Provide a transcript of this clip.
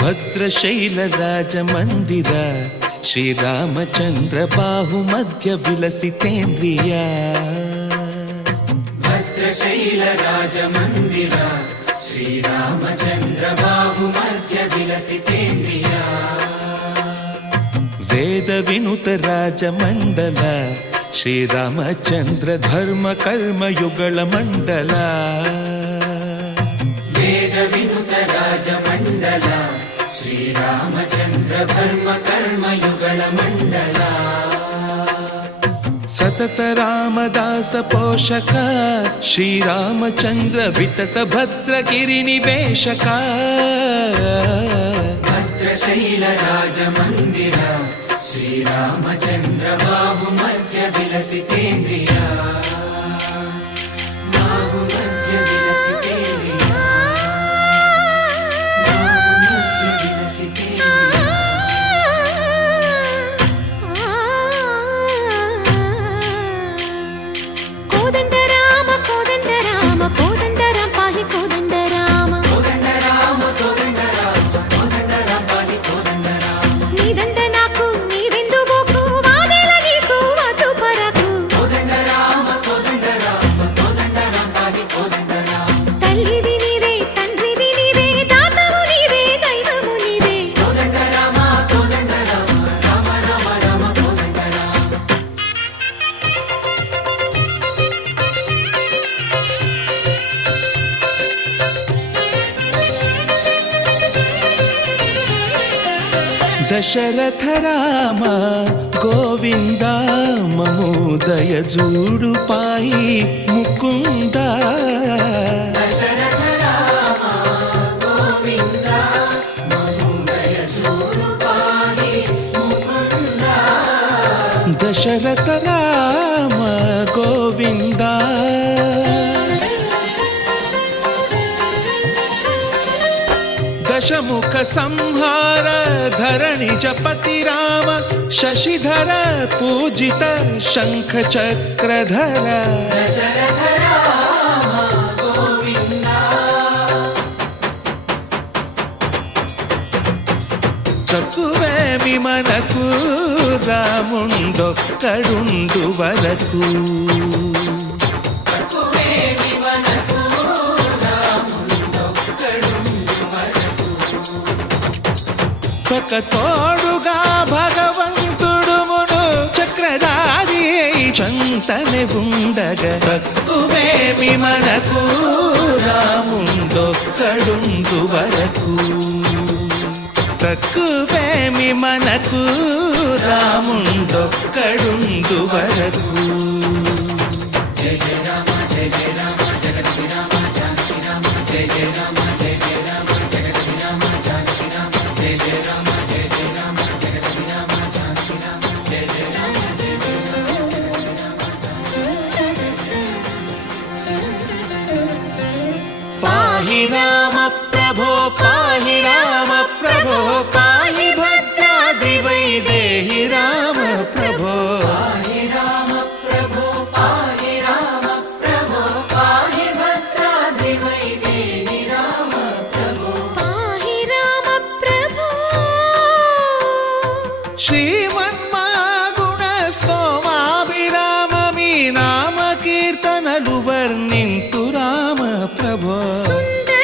ಭದ್ರಶೈಲ ರಾಜ ಮಂದಿರ ಶ್ರೀರಾಮಚಂದ್ರ ಬಾಹು ಮಧ್ಯ ವಿಲಸಿತೇಂದ್ರಿಯ. ಭದ್ರಶೈಲ ರಾಜ ಮಂದಿರ ಶ್ರೀರಾಮಚಂದ್ರ ಬಾಹು ಮಧ್ಯ ವಿಲಸಿತೇಂದ್ರಿಯ. ವೇದ ವಿನುತ ರಾಜ ಮಂಡಲ ಶ್ರೀರಾಮಚಂದ್ರ ಧರ್ಮ ಕರ್ಮ ಯುಗಳ ಮಂಡಲ. ವೇದ ವಿನುತ ರಾಜ ಮಂಡಲ ಶ್ರೀರಾಮಚಂದ್ರ ಧರ್ಮ ಕರ್ಮ ಯುಗಳ ಮಂಡಲ. ಸತತ ರಾಮದಾಸ ಪೋಷಕ ಶ್ರೀರಾಮಚಂದ್ರ ವಿತತ ಭದ್ರಗಿರಿ ನಿವೇಶಕ. ಭದ್ರಶೈಲ ರಾಜ ಮಂದಿರ ಶ್ರೀರಾಮಚಂದ್ರ ಬಾಹು ಮಧ್ಯ ವಿಲಸಿತೇಂದ್ರಿಯ. ಬಾಹು ಮಧ್ಯ ವಿಲಸಿತೇಂದ್ರಿಯ. ಬಾಹು ಮಧ್ಯ ವಿಲಸಿತೇಂದ್ರಿಯ. ಕೋದಂಡ ರಾಮ ಕೋದಂಡ ರಾಮ ಕೋದಂಡ ರಾಮ ಪಾಹಿ ಕೋದಂಡ ರಾಮ. ಕೋದಂಡ ರಾಮ ಕೋದಂಡ ರಾಮ ಕೋದಂಡ ರಾಮ ಪಾಹಿ ಕೋದಂಡ ರಾಮ. ನೀದಂಡ ನಾಕು ನೀವೆಂದು ಬೋಕು ವಾದೆಲ ನೀಕು ವಾತು ಪರಕು. ಕೋದಂಡ ರಾಮ ಕೋದಂಡ ರಾಮ ಕೋದಂಡ ರಾಮ ಪಾಹಿ ಕೋದಂಡ ರಾಮ. ತಲ್ಲಿವಿ ನೀವೇ ತಂಡ್ರಿವಿ ನೀವೇ ದಾತವು ನೀವೇ ದೈವವು ನೀವೇ. ಕೋದಂಡ ರಾಮ ಕೋದಂಡ ರಾಮ ರಾಮ ರಾಮ ರಾಮ ಕೋದಂಡ ರಾಮ. ದಶರಥ ರಾಮ ಗೋವಿಂದ ಮಮೋದಯ ಜೂಡು ಪಾಯಿ ಮುಕುಂದ. ದಶರಥ ರಾಮ ಗೋವಿಂದ ಮಮೋದಯ ಜೂಡು ಪಾಹಿ ಮುಕುಂದ. ದಶರಥ ರಾಮ ಗೋವಿಂದ. ದಶಮುಖ ಸಂಹಾರ ಧರಣಿ ಜಪತಿ ರಾಮ ಶಶಿಧರ ಪೂಜಿತ ಶಂಖ ಚಕ್ರಧರ. ದಶರಥ ರಾಮ ಗೋವಿಂದ. కక్కువే విమనకు రాముండొక్కడుండు వరకు. కక్కువేమి మనకు రాముండొక్కడుండు వరకు. ఒక తోడుగా భగవంతుడు మును చక్రధారి చంతనే ఉండగా. తక్కువేమి మనకు రాముండొక్కడుండు వరకు. తక్కువేమి మనకు రాముండొక్కడుండు వరకు. జయ జయ రామ జయ జయ రామ జగతి రామ జానకి రామ జయ జయ రామ జయ జయ రామ జగతి రామ జానకి రామ జయ జయ రామ జయ జయ రామ జగతి రామ జానకి రామ జయ జయ రామ జయ జయ రామ జగతి రామ జానకి రామ. పాహి రామ ప్రభో పాహి రామ ప్రభో పాహి భద్రాద్రి వైదేహి రామ ప్రభో. పాహి రామ ప్రభో పాహి రామ ప్రభో పాహి భద్రాద్రి వైదేహి రామ ప్రభో. పాహి రామ ప్రభో. శ్రీమన్మాగుణ స్తోమాభిరామ మీ నామ కీర్తనలు వర్ణింతు రామ ప్రభో. సుందర